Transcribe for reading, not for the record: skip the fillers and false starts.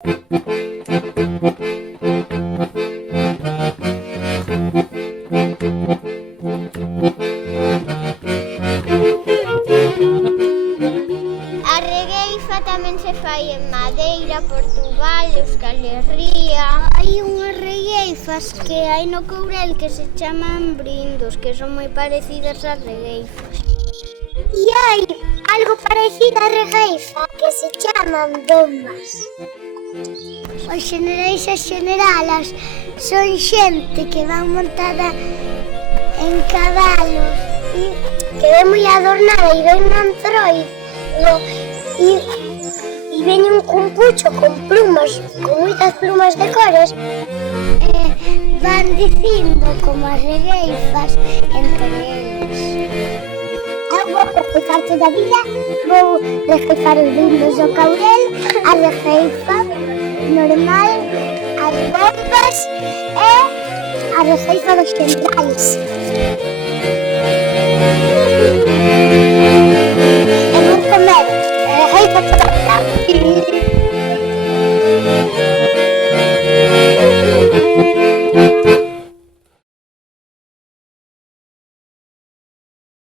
A regueifa tamén se fai en Madeira, Portugal, Euskal Herria. Hai unhas regueifas que hai no Courel que se chaman brindos, que son moi parecidas ás regueifas. E hai algo parecido á regueifa que se chaman bombas. Os xenerais e xeneralas son xente que van montada en cabalos e que ven moi adornada e ven no Antroid e veñen cun pucho con plumas, con moitas plumas de cores e van dicindo como as regueifas entre eles. Eu vou regeifar toda a vida, vou regeifar os brindos do Courel, a regueifa normal, as bombas e a regueifa dos xenrais.